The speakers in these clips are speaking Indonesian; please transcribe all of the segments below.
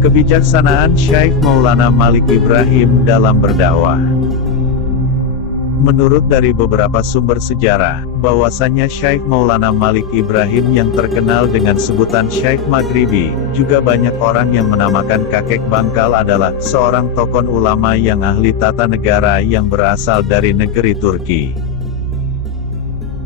Kebijaksanaan Syekh Maulana Malik Ibrahim dalam berdakwah. Menurut dari beberapa sumber sejarah, bahwasanya Syekh Maulana Malik Ibrahim yang terkenal dengan sebutan Syekh Maghribi, juga banyak orang yang menamakan kakek Bangkal adalah seorang tokoh ulama yang ahli tata negara yang berasal dari negeri Turki.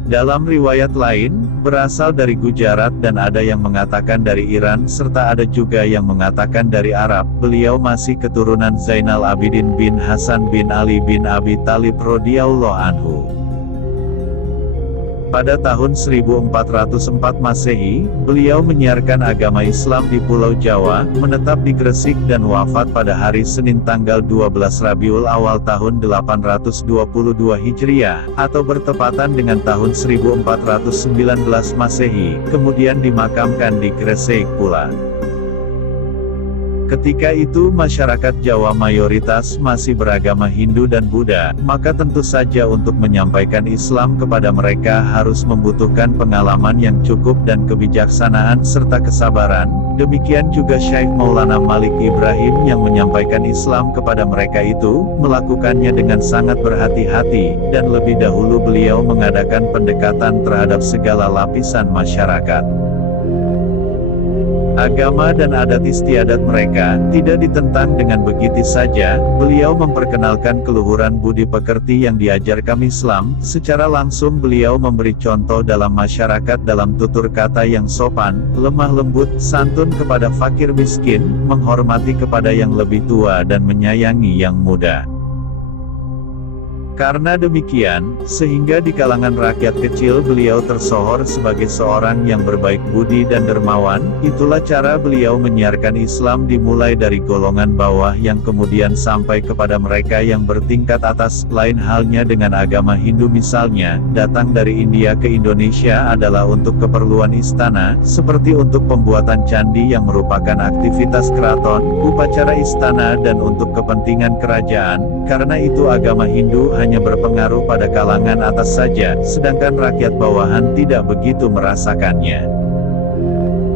Dalam riwayat lain, berasal dari Gujarat dan ada yang mengatakan dari Iran serta ada juga yang mengatakan dari Arab. Beliau masih keturunan Zainal Abidin bin Hasan bin Ali bin Abi Thalib radhiyallahu anhu. Pada tahun 1404 Masehi, beliau menyiarkan agama Islam di Pulau Jawa, menetap di Gresik dan wafat pada hari Senin tanggal 12 Rabiul Awal tahun 822 Hijriah, atau bertepatan dengan tahun 1419 Masehi, kemudian dimakamkan di Gresik pula. Ketika itu masyarakat Jawa mayoritas masih beragama Hindu dan Buddha, maka tentu saja untuk menyampaikan Islam kepada mereka harus membutuhkan pengalaman yang cukup dan kebijaksanaan serta kesabaran. Demikian juga Syekh Maulana Malik Ibrahim yang menyampaikan Islam kepada mereka itu, melakukannya dengan sangat berhati-hati, dan lebih dahulu beliau mengadakan pendekatan terhadap segala lapisan masyarakat. Agama dan adat istiadat mereka tidak ditentang dengan begitu saja. Beliau memperkenalkan keluhuran budi pekerti yang diajarkan Islam. Secara langsung beliau memberi contoh dalam masyarakat dalam tutur kata yang sopan, lemah lembut, santun kepada fakir miskin, menghormati kepada yang lebih tua dan menyayangi yang muda. Karena demikian, sehingga di kalangan rakyat kecil beliau tersohor sebagai seorang yang berbaik budi dan dermawan. Itulah cara beliau menyiarkan Islam dimulai dari golongan bawah yang kemudian sampai kepada mereka yang bertingkat atas. Lain halnya dengan agama Hindu misalnya, datang dari India ke Indonesia adalah untuk keperluan istana, seperti untuk pembuatan candi yang merupakan aktivitas keraton, upacara istana dan untuk kepentingan kerajaan. Karena itu agama Hindu hanya berpengaruh pada kalangan atas saja, sedangkan rakyat bawahan tidak begitu merasakannya.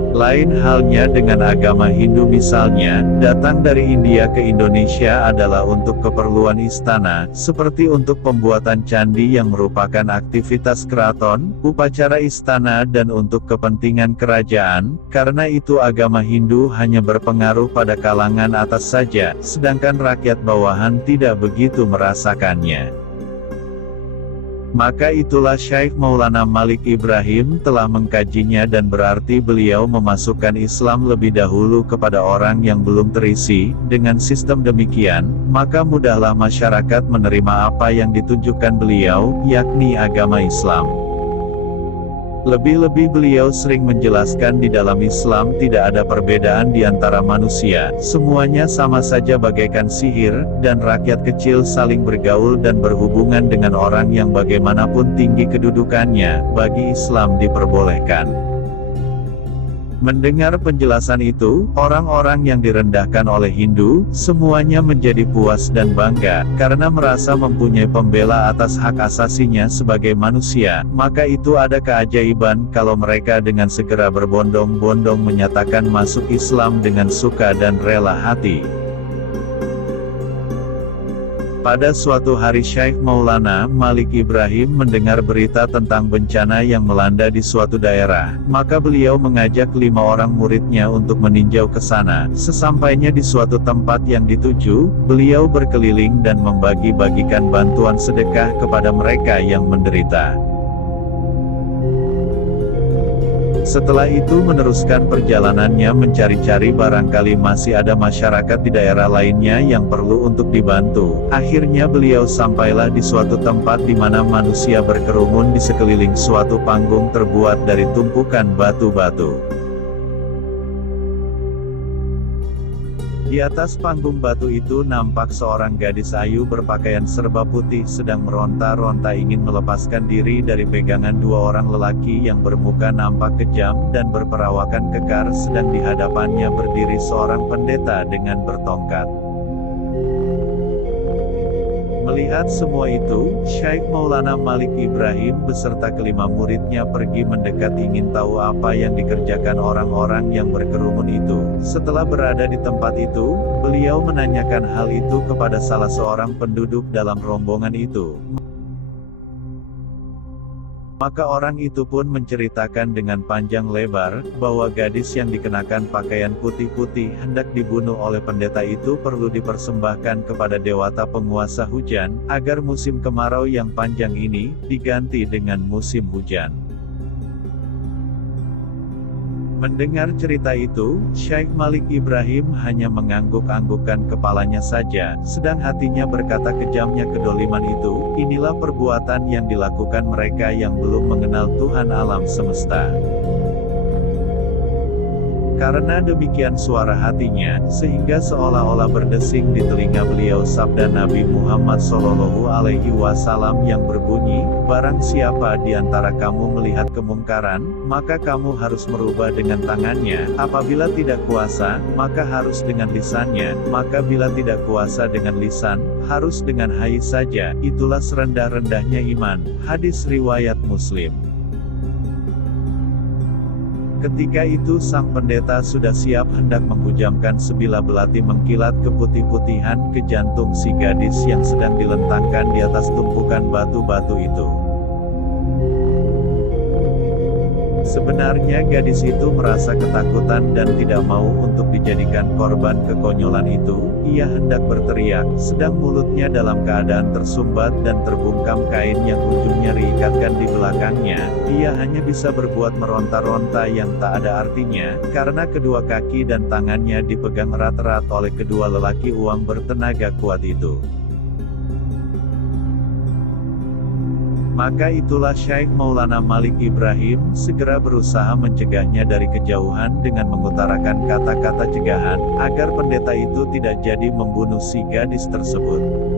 Lain halnya dengan agama Hindu misalnya, datang dari India ke Indonesia adalah untuk keperluan istana, seperti untuk pembuatan candi yang merupakan aktivitas keraton, upacara istana dan untuk kepentingan kerajaan. Karena itu agama Hindu hanya berpengaruh pada kalangan atas saja, sedangkan rakyat bawahan tidak begitu merasakannya. Maka itulah Syekh Maulana Malik Ibrahim telah mengkajinya dan berarti beliau memasukkan Islam lebih dahulu kepada orang yang belum terisi. Dengan sistem demikian, maka mudahlah masyarakat menerima apa yang ditunjukkan beliau, yakni agama Islam. Lebih-lebih beliau sering menjelaskan di dalam Islam tidak ada perbedaan di antara manusia, semuanya sama saja bagaikan sihir, dan rakyat kecil saling bergaul dan berhubungan dengan orang yang bagaimanapun tinggi kedudukannya, bagi Islam diperbolehkan. Mendengar penjelasan itu, orang-orang yang direndahkan oleh Hindu, semuanya menjadi puas dan bangga, karena merasa mempunyai pembela atas hak asasinya sebagai manusia. Maka itu ada keajaiban kalau mereka dengan segera berbondong-bondong menyatakan masuk Islam dengan suka dan rela hati. Pada suatu hari Syekh Maulana Malik Ibrahim mendengar berita tentang bencana yang melanda di suatu daerah, maka beliau mengajak 5 orang muridnya untuk meninjau ke sana. Sesampainya di suatu tempat yang dituju, beliau berkeliling dan membagi-bagikan bantuan sedekah kepada mereka yang menderita. Setelah itu meneruskan perjalanannya mencari-cari barangkali masih ada masyarakat di daerah lainnya yang perlu untuk dibantu. Akhirnya beliau sampailah di suatu tempat di mana manusia berkerumun di sekeliling suatu panggung terbuat dari tumpukan batu-batu. Di atas panggung batu itu nampak seorang gadis ayu berpakaian serba putih sedang meronta-ronta ingin melepaskan diri dari pegangan 2 orang lelaki yang bermuka nampak kejam dan berperawakan kekar. Sedang di hadapannya berdiri seorang pendeta dengan bertongkat. Melihat semua itu, Syekh Maulana Malik Ibrahim beserta kelima muridnya pergi mendekat ingin tahu apa yang dikerjakan orang-orang yang berkerumun itu. Setelah berada di tempat itu, beliau menanyakan hal itu kepada salah seorang penduduk dalam rombongan itu. Maka orang itu pun menceritakan dengan panjang lebar, bahwa gadis yang dikenakan pakaian putih-putih hendak dibunuh oleh pendeta itu perlu dipersembahkan kepada dewata penguasa hujan, agar musim kemarau yang panjang ini, diganti dengan musim hujan. Mendengar cerita itu, Syekh Malik Ibrahim hanya mengangguk-anggukkan kepalanya saja, sedang hatinya berkata kejamnya kedoliman itu, inilah perbuatan yang dilakukan mereka yang belum mengenal Tuhan alam semesta. Karena demikian suara hatinya, sehingga seolah-olah berdesing di telinga beliau sabda Nabi Muhammad SAW yang berbunyi, barang siapa di antara kamu melihat kemungkaran, maka kamu harus merubah dengan tangannya, apabila tidak kuasa, maka harus dengan lisannya, maka bila tidak kuasa dengan lisan, harus dengan hati saja, itulah serendah-rendahnya iman. Hadis riwayat Muslim. Ketika itu sang pendeta sudah siap hendak menghujamkan sebilah belati mengkilat keputih-putihan ke jantung si gadis yang sedang dilentangkan di atas tumpukan batu-batu itu. Sebenarnya gadis itu merasa ketakutan dan tidak mau untuk dijadikan korban kekonyolan itu. Ia hendak berteriak, sedang mulutnya dalam keadaan tersumbat dan terbungkam kain yang ujungnya diikatkan di belakangnya. Ia hanya bisa berbuat meronta-ronta yang tak ada artinya, karena kedua kaki dan tangannya dipegang erat-erat oleh kedua lelaki uang bertenaga kuat itu. Maka itulah Syekh Maulana Malik Ibrahim segera berusaha mencegahnya dari kejauhan dengan mengutarakan kata-kata cegahan, agar pendeta itu tidak jadi membunuh si gadis tersebut.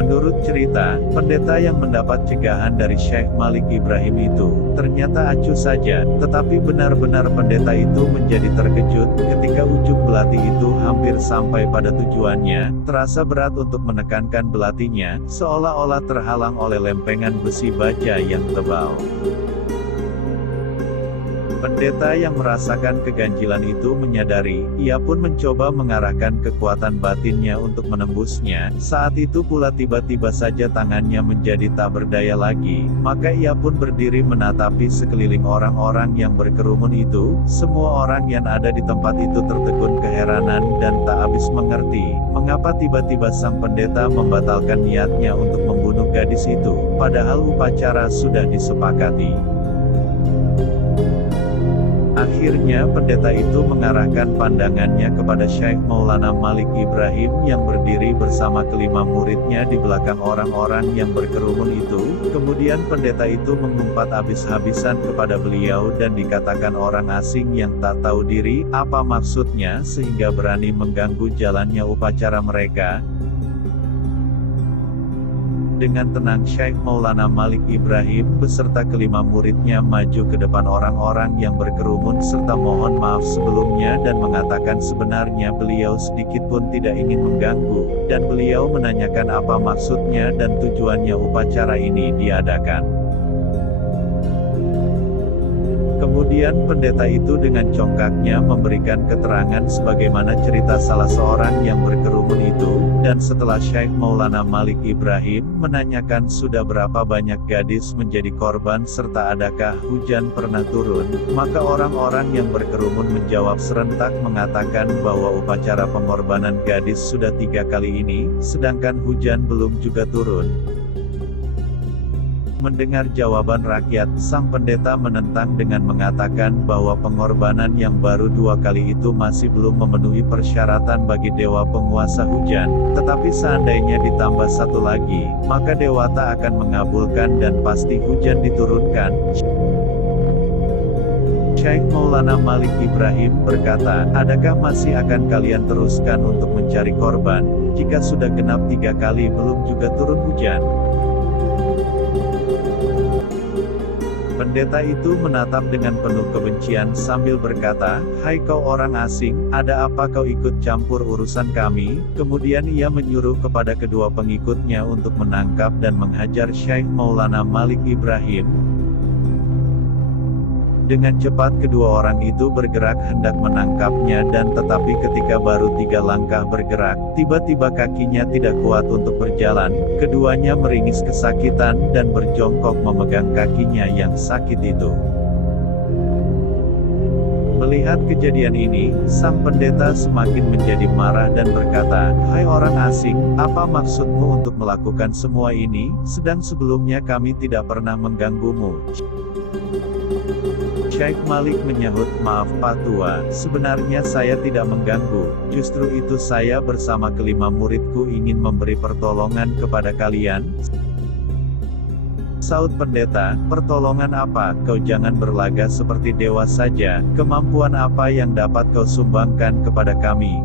Menurut cerita, pendeta yang mendapat cegahan dari Syekh Malik Ibrahim itu, ternyata acuh saja, tetapi benar-benar pendeta itu menjadi terkejut, ketika ujung belati itu hampir sampai pada tujuannya, terasa berat untuk menekankan belatinya, seolah-olah terhalang oleh lempengan besi baja yang tebal. Pendeta yang merasakan keganjilan itu menyadari, ia pun mencoba mengarahkan kekuatan batinnya untuk menembusnya, saat itu pula tiba-tiba saja tangannya menjadi tak berdaya lagi, maka ia pun berdiri menatapi sekeliling orang-orang yang berkerumun itu. Semua orang yang ada di tempat itu tertegun keheranan dan tak habis mengerti, mengapa tiba-tiba sang pendeta membatalkan niatnya untuk membunuh gadis itu, padahal upacara sudah disepakati. Akhirnya pendeta itu mengarahkan pandangannya kepada Syekh Maulana Malik Ibrahim yang berdiri bersama kelima muridnya di belakang orang-orang yang berkerumun itu. Kemudian pendeta itu mengumpat habis-habisan kepada beliau dan dikatakan orang asing yang tak tahu diri, apa maksudnya sehingga berani mengganggu jalannya upacara mereka. Dengan tenang Syekh Maulana Malik Ibrahim beserta kelima muridnya maju ke depan orang-orang yang berkerumun serta mohon maaf sebelumnya dan mengatakan sebenarnya beliau sedikit pun tidak ingin mengganggu, dan beliau menanyakan apa maksudnya dan tujuannya upacara ini diadakan. Kemudian pendeta itu dengan congkaknya memberikan keterangan sebagaimana cerita salah seorang yang berkerumun itu, dan setelah Syekh Maulana Malik Ibrahim menanyakan sudah berapa banyak gadis menjadi korban serta adakah hujan pernah turun, maka orang-orang yang berkerumun menjawab serentak mengatakan bahwa upacara pengorbanan gadis sudah 3 kali ini, sedangkan hujan belum juga turun. Mendengar jawaban rakyat, sang pendeta menentang dengan mengatakan bahwa pengorbanan yang baru 2 kali itu masih belum memenuhi persyaratan bagi dewa penguasa hujan, tetapi seandainya ditambah 1 lagi, maka dewata akan mengabulkan dan pasti hujan diturunkan. Syekh Maulana Malik Ibrahim berkata, adakah masih akan kalian teruskan untuk mencari korban, jika sudah genap 3 kali belum juga turun hujan? Pendeta itu menatap dengan penuh kebencian sambil berkata, "Hai kau orang asing, ada apa kau ikut campur urusan kami?" Kemudian ia menyuruh kepada kedua pengikutnya untuk menangkap dan menghajar Syekh Maulana Malik Ibrahim. Dengan cepat kedua orang itu bergerak hendak menangkapnya dan tetapi ketika baru 3 langkah bergerak, tiba-tiba kakinya tidak kuat untuk berjalan, keduanya meringis kesakitan dan berjongkok memegang kakinya yang sakit itu. Melihat kejadian ini, sang pendeta semakin menjadi marah dan berkata, "Hai orang asing, apa maksudmu untuk melakukan semua ini, sedang sebelumnya kami tidak pernah mengganggumu?" Syekh Malik menyahut, "Maaf Pak Tua, sebenarnya saya tidak mengganggu, justru itu saya bersama kelima muridku ingin memberi pertolongan kepada kalian." Saud pendeta, "Pertolongan apa? Kau jangan berlaga seperti dewa saja, kemampuan apa yang dapat kau sumbangkan kepada kami?"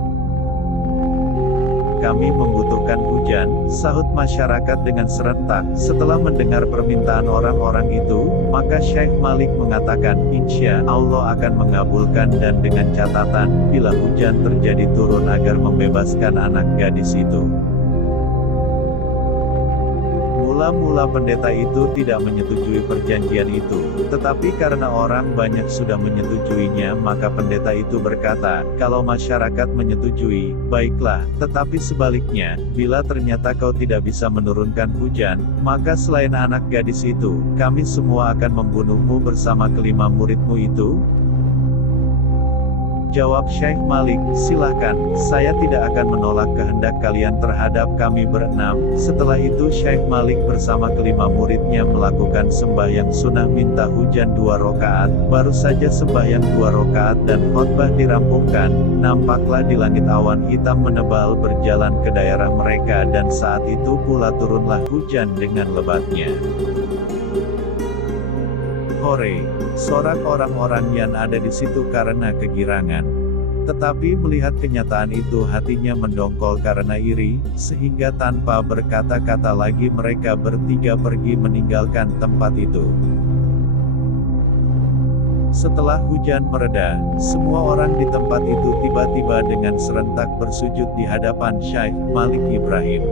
"Kami membutuhkan hujan," sahut masyarakat dengan serentak. Setelah mendengar permintaan orang-orang itu, maka Syekh Malik mengatakan, "Insya Allah akan mengabulkan dan dengan catatan, bila hujan terjadi turun agar membebaskan anak gadis itu." Mula-mula pendeta itu tidak menyetujui perjanjian itu, tetapi karena orang banyak sudah menyetujuinya maka pendeta itu berkata, "Kalau masyarakat menyetujui, baiklah, tetapi sebaliknya, bila ternyata kau tidak bisa menurunkan hujan, maka selain anak gadis itu, kami semua akan membunuhmu bersama kelima muridmu itu." Jawab Syekh Malik, "Silahkan, saya tidak akan menolak kehendak kalian terhadap kami berenam." Setelah itu Syekh Malik bersama kelima muridnya melakukan sembahyang sunnah minta hujan 2 rakaat. Baru saja sembahyang 2 rakaat dan khotbah dirampungkan, nampaklah di langit awan hitam menebal berjalan ke daerah mereka dan saat itu pula turunlah hujan dengan lebatnya. "Hore!" sorak orang-orang yang ada di situ karena kegirangan. Tetapi melihat kenyataan itu hatinya mendongkol karena iri, sehingga tanpa berkata-kata lagi mereka bertiga pergi meninggalkan tempat itu. Setelah hujan mereda, semua orang di tempat itu tiba-tiba dengan serentak bersujud di hadapan Syekh Malik Ibrahim.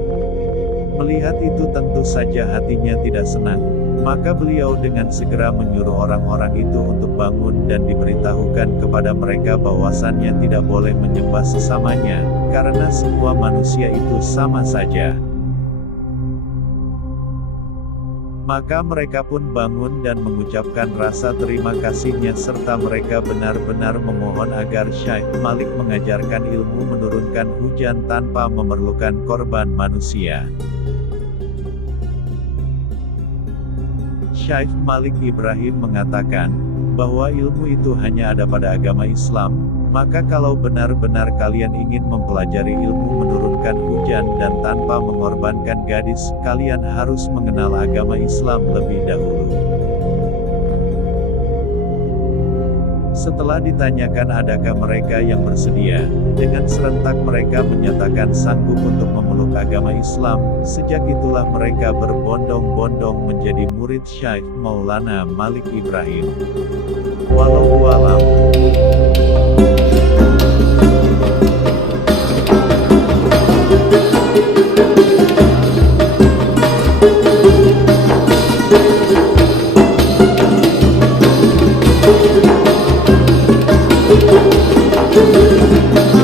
Melihat itu tentu saja hatinya tidak senang. Maka beliau dengan segera menyuruh orang-orang itu untuk bangun dan diberitahukan kepada mereka bahwasannya tidak boleh menyembah sesamanya, karena semua manusia itu sama saja. Maka mereka pun bangun dan mengucapkan rasa terima kasihnya serta mereka benar-benar memohon agar Syekh Malik mengajarkan ilmu menurunkan hujan tanpa memerlukan korban manusia. Syekh Malik Ibrahim mengatakan, bahwa ilmu itu hanya ada pada agama Islam, maka kalau benar-benar kalian ingin mempelajari ilmu menurunkan hujan dan tanpa mengorbankan gadis, kalian harus mengenal agama Islam lebih dahulu. Setelah ditanyakan adakah mereka yang bersedia, dengan serentak mereka menyatakan sanggup untuk memeluk agama Islam. Sejak itulah mereka berbondong-bondong menjadi murid Syekh Maulana Malik Ibrahim. Wallahu a'lam. Thank you.